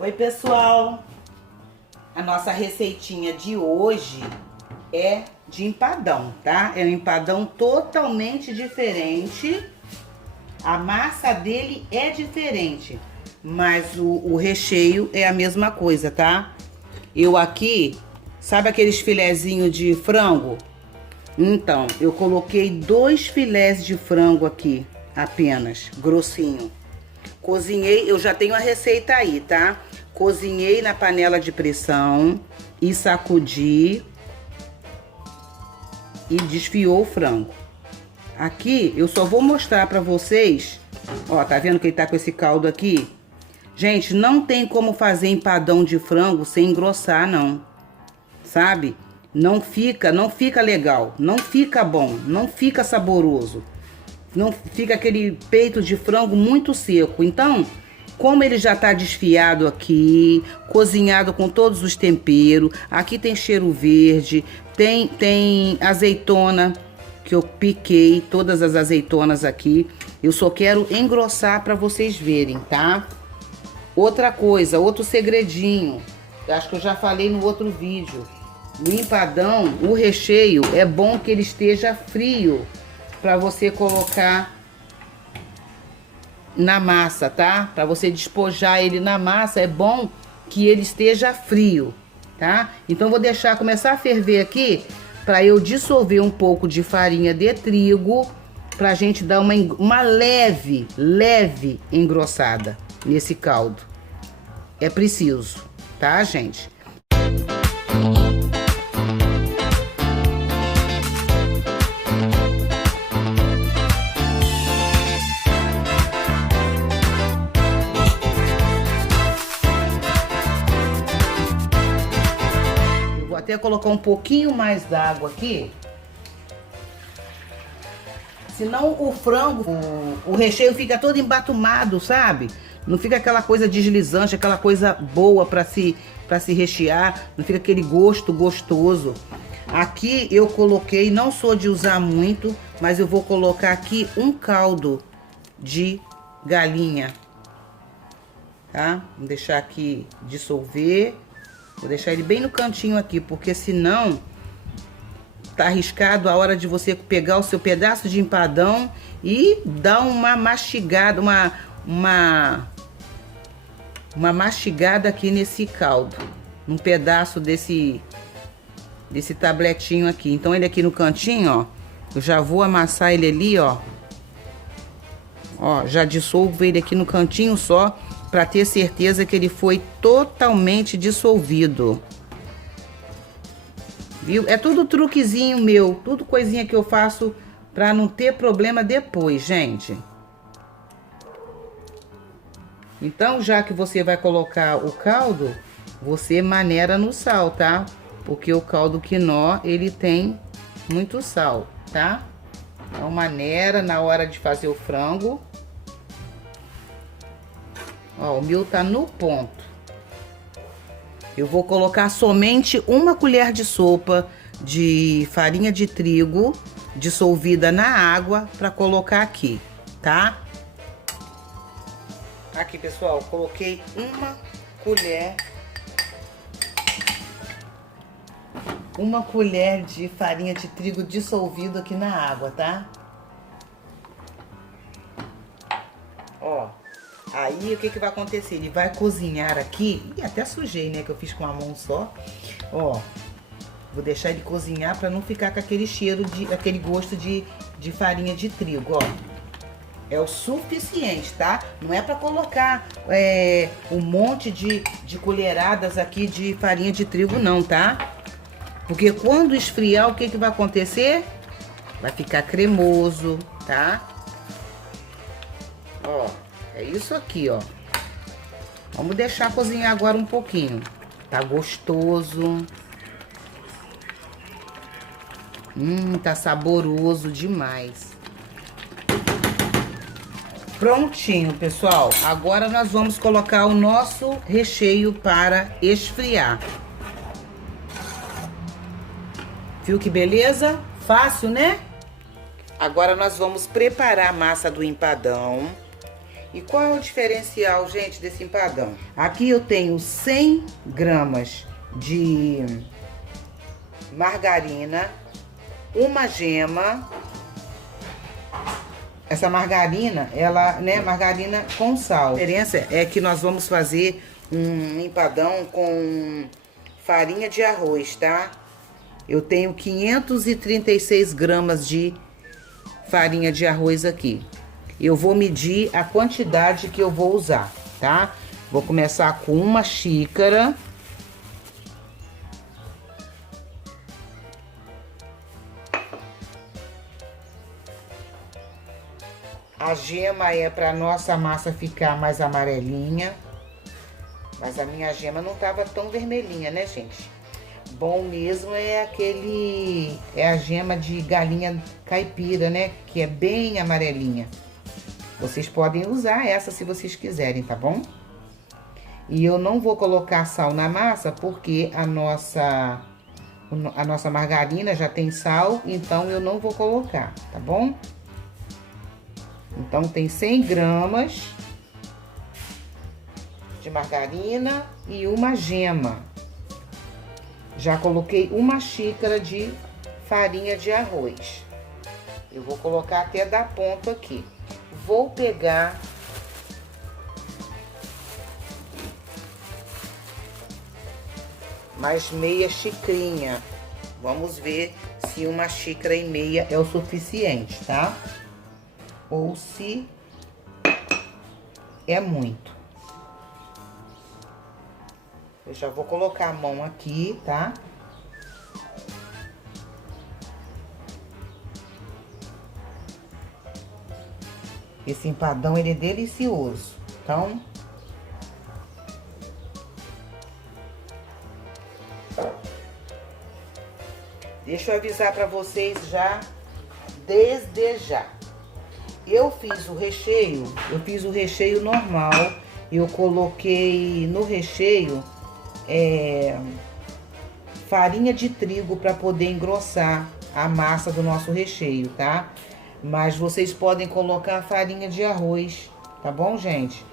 Oi, pessoal! A nossa receitinha de hoje é de empadão, tá? É um empadão totalmente diferente. A massa dele é diferente, mas o recheio é a mesma coisa, tá? Eu aqui, sabe aqueles filezinhos de frango? Então, eu coloquei 2 filés de frango aqui, apenas, grossinho. Cozinhei, eu já tenho a receita aí, tá? Cozinhei na panela de pressão e sacudi e desfiou o frango. Aqui eu só vou mostrar pra vocês, ó, tá vendo que ele tá com esse caldo aqui? Gente, não tem como fazer empadão de frango sem engrossar, não. Sabe? Não fica legal, não fica bom, não fica saboroso. Não fica aquele peito de frango muito seco. Então, como ele já tá desfiado aqui, cozinhado com todos os temperos, aqui tem cheiro verde, tem azeitona que eu piquei, todas as azeitonas aqui. Eu só quero engrossar para vocês verem, tá? Outra coisa, outro segredinho, acho que eu já falei no outro vídeo. No empadão, o recheio é bom que ele esteja frio para você colocar na massa, tá? Para você despojar ele na massa, é bom que ele esteja frio, tá? Então vou deixar começar a ferver aqui para eu dissolver um pouco de farinha de trigo pra gente dar uma leve engrossada nesse caldo. É preciso, tá, gente? Vou até colocar um pouquinho mais d'água aqui. Senão o frango, o recheio fica todo embatumado, sabe? Não fica aquela coisa deslizante, aquela coisa boa para se rechear. Não fica aquele gosto gostoso. Aqui eu coloquei, não sou de usar muito, mas eu vou colocar aqui um caldo de galinha. Tá? Vou deixar aqui dissolver. Vou deixar ele bem no cantinho aqui, porque senão tá arriscado a hora de você pegar o seu pedaço de empadão e dar uma mastigada, uma mastigada aqui nesse caldo. Um pedaço desse tabletinho aqui. Então ele aqui no cantinho, ó, eu já vou amassar ele ali, ó. Ó, já dissolvo ele aqui no cantinho só, para ter certeza que ele foi totalmente dissolvido. Viu? É tudo truquezinho meu, tudo coisinha que eu faço para não ter problema depois, gente. Então, já que você vai colocar o caldo, você maneira no sal, tá? Porque o caldo quinó, ele tem muito sal, tá? Então, maneira na hora de fazer o frango. Ó, o meu tá no ponto. Eu vou colocar somente 1 colher de sopa de farinha de trigo dissolvida na água para colocar aqui, tá? Aqui, pessoal, coloquei 1 colher de farinha de trigo dissolvido aqui na água, tá? Ó. Aí, o que vai acontecer? Ele vai cozinhar aqui. Ih, até sujei, né? Que eu fiz com a mão só. Ó, vou deixar ele cozinhar pra não ficar com aquele cheiro, aquele gosto de farinha de trigo, ó. É o suficiente, tá? Não é pra colocar um monte de colheradas aqui de farinha de trigo, não, tá? Porque quando esfriar, o que vai acontecer? Vai ficar cremoso, tá? Ó. É isso aqui, ó. Vamos deixar cozinhar agora um pouquinho. Tá gostoso. Tá saboroso demais. Prontinho, pessoal. Agora nós vamos colocar o nosso recheio para esfriar. Viu que beleza? Fácil, né? Agora nós vamos preparar a massa do empadão. E qual é o diferencial, gente, desse empadão? Aqui eu tenho 100 gramas de margarina, uma gema. Essa margarina, ela, né, margarina com sal. A diferença é que nós vamos fazer um empadão com farinha de arroz, tá? Eu tenho 536 gramas de farinha de arroz aqui. Eu vou medir a quantidade que eu vou usar, tá? Vou começar com uma xícara. A gema é para nossa massa ficar mais amarelinha. Mas a minha gema não tava tão vermelhinha, né, gente? Bom mesmo é a gema de galinha caipira, né? Que é bem amarelinha. Vocês podem usar essa se vocês quiserem, tá bom? E eu não vou colocar sal na massa porque a nossa margarina já tem sal, então eu não vou colocar, tá bom? Então tem 100 gramas de margarina e uma gema. Já coloquei uma xícara de farinha de arroz. Eu vou colocar até dar ponto aqui. Vou pegar mais meia xicrinha. Vamos ver se uma xícara e meia é o suficiente, tá? Ou se é muito. Eu já vou colocar a mão aqui, tá? Esse empadão, ele é delicioso. Então, deixa eu avisar pra vocês já, desde já. Eu fiz o recheio normal. Eu coloquei no recheio farinha de trigo para poder engrossar a massa do nosso recheio, tá? Mas vocês podem colocar farinha de arroz, tá bom, gente?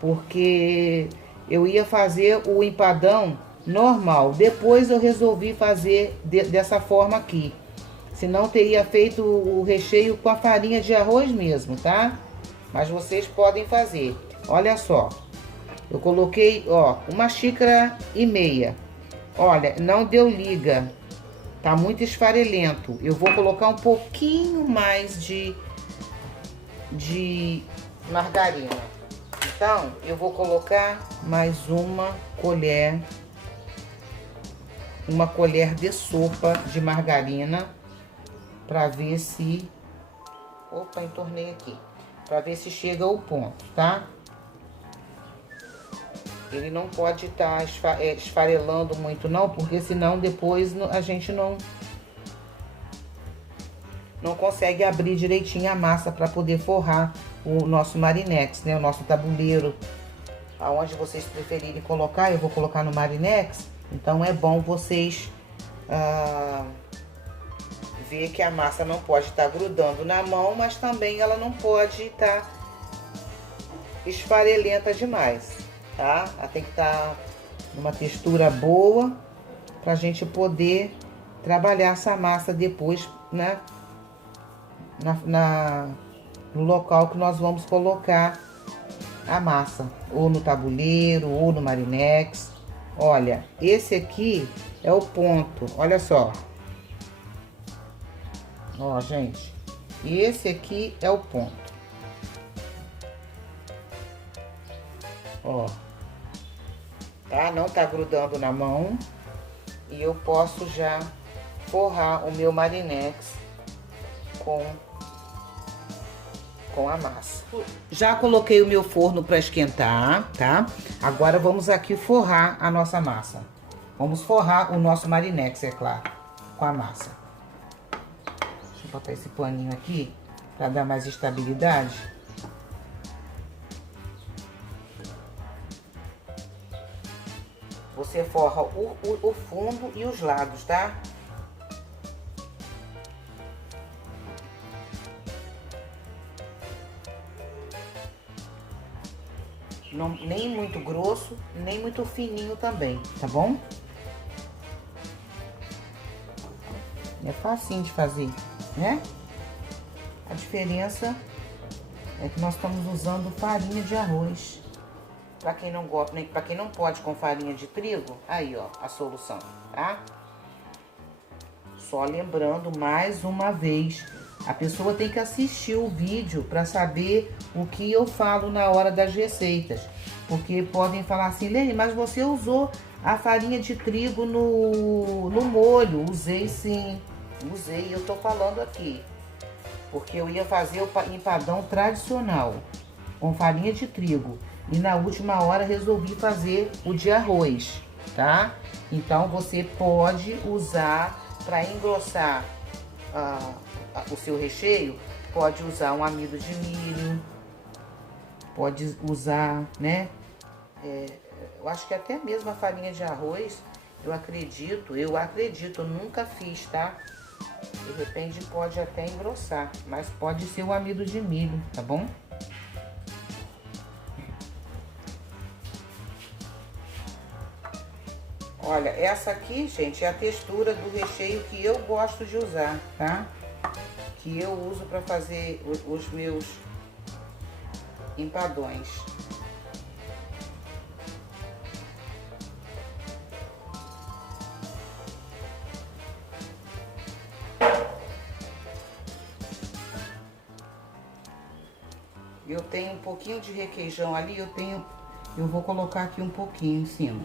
Porque eu ia fazer o empadão normal. Depois eu resolvi fazer dessa forma aqui. Senão teria feito o recheio com a farinha de arroz mesmo, tá? Mas vocês podem fazer. Olha só. Eu coloquei, ó, uma xícara e meia. Olha, não deu liga. Tá muito esfarelento. Eu vou colocar um pouquinho mais de margarina. Então, eu vou colocar mais uma colher de sopa de margarina para ver se... Opa, entornei aqui. Para ver se chega ao ponto, tá? Ele não pode estar esfarelando muito não, porque senão depois a gente não consegue abrir direitinho a massa para poder forrar o nosso marinex, né? O nosso tabuleiro. Aonde vocês preferirem colocar, eu vou colocar no marinex. Então é bom vocês ver que a massa não pode estar grudando na mão, mas também ela não pode estar esfarelenta demais, tá? Ela tem que estar numa textura boa pra gente poder trabalhar essa massa depois, né? No local que nós vamos colocar a massa, ou no tabuleiro, ou no marinex. Olha, esse aqui é o ponto, olha só. Ó, gente, esse aqui é o ponto. Ó, tá? Não tá grudando na mão. E eu posso já forrar o meu marinex com a massa. Já coloquei o meu forno para esquentar, tá? Agora vamos aqui forrar a nossa massa. Vamos forrar o nosso marinex, é claro, com a massa. Deixa eu botar esse paninho aqui para dar mais estabilidade. Você forra o fundo e os lados, tá? Não, nem muito grosso, nem muito fininho também, tá bom? É facinho de fazer, né? A diferença é que nós estamos usando farinha de arroz. Para quem não gosta, nem para quem não pode com farinha de trigo, aí ó, a solução, tá? Só lembrando mais uma vez, a pessoa tem que assistir o vídeo para saber o que eu falo na hora das receitas. Porque podem falar assim, Lene, mas você usou a farinha de trigo no molho. Usei sim, usei, eu tô falando aqui. Porque eu ia fazer o empadão tradicional, com farinha de trigo. E na última hora resolvi fazer o de arroz, tá? Então você pode usar para engrossar o seu recheio, pode usar um amido de milho, pode usar, né? Eu acho que até mesmo a farinha de arroz, eu acredito, eu nunca fiz, tá? De repente pode até engrossar, mas pode ser o amido de milho, tá bom? Olha, essa aqui, gente, é a textura do recheio que eu gosto de usar, tá? Que eu uso para fazer os meus empadões. Eu tenho um pouquinho de requeijão ali, eu vou colocar aqui um pouquinho em cima.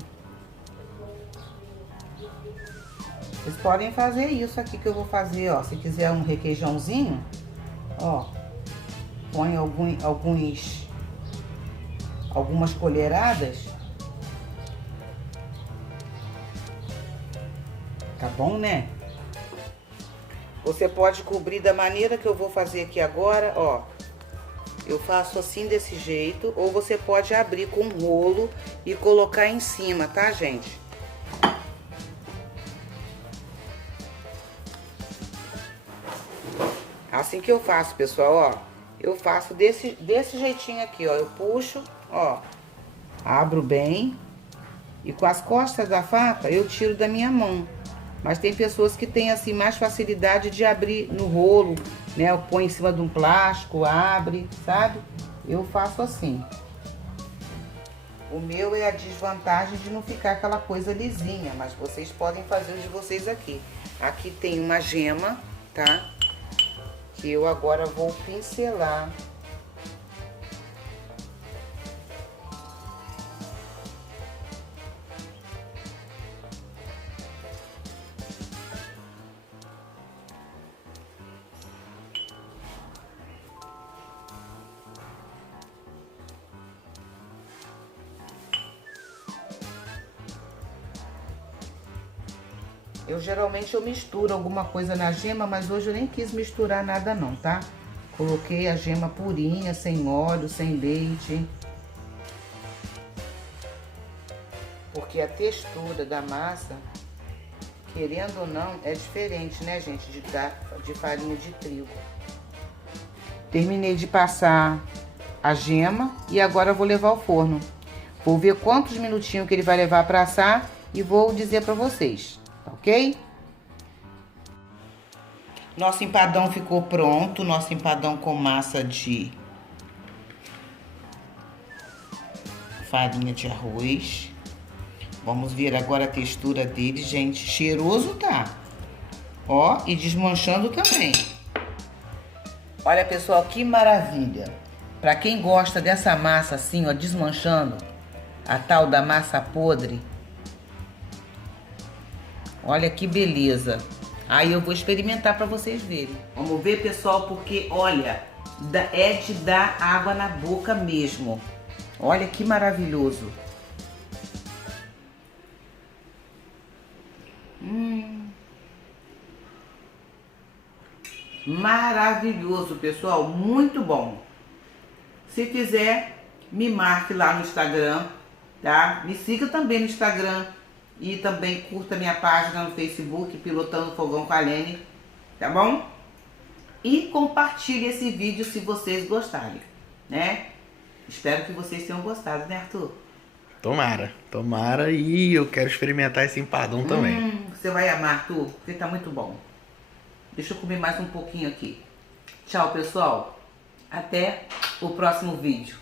Vocês podem fazer isso aqui que eu vou fazer, ó. Se quiser um requeijãozinho, ó, põe algumas colheradas. Tá bom, né? Você pode cobrir da maneira que eu vou fazer aqui agora, ó. Eu faço assim desse jeito, ou você pode abrir com um rolo e colocar em cima, tá, gente? Assim que eu faço, pessoal, ó. Eu faço desse jeitinho aqui, ó. Eu puxo, ó. Abro bem. E com as costas da faca, eu tiro da minha mão. Mas tem pessoas que têm, assim, mais facilidade de abrir no rolo, né? Eu ponho em cima de um plástico, abre, sabe? Eu faço assim. O meu é a desvantagem de não ficar aquela coisa lisinha, mas vocês podem fazer o de vocês aqui. Aqui tem uma gema, tá? Que eu agora vou pincelar. Geralmente eu misturo alguma coisa na gema, mas hoje eu nem quis misturar nada não, tá? Coloquei a gema purinha, sem óleo, sem leite. Porque a textura da massa, querendo ou não, é diferente, né, gente, de farinha de trigo. Terminei de passar a gema e agora eu vou levar ao forno. Vou ver quantos minutinhos que ele vai levar para assar e vou dizer para vocês, tá ok? Nosso empadão ficou pronto, nosso empadão com massa de farinha de arroz. Vamos ver agora a textura dele, gente. Cheiroso tá. Ó, e desmanchando também. Olha, pessoal, que maravilha. Pra quem gosta dessa massa assim, ó, desmanchando, a tal da massa podre. Olha que beleza. Aí eu vou experimentar pra vocês verem. Vamos ver, pessoal, porque, olha, é de dar água na boca mesmo. Olha que maravilhoso. Maravilhoso, pessoal. Muito bom. Se quiser, me marque lá no Instagram, tá? Me siga também no Instagram. E também curta minha página no Facebook, Pilotando Fogão com a Lene, tá bom? E compartilhe esse vídeo se vocês gostarem, né? Espero que vocês tenham gostado, né, Arthur? Tomara, tomara, e eu quero experimentar esse empadão também. Você vai amar, Arthur, porque tá muito bom. Deixa eu comer mais um pouquinho aqui. Tchau, pessoal. Até o próximo vídeo.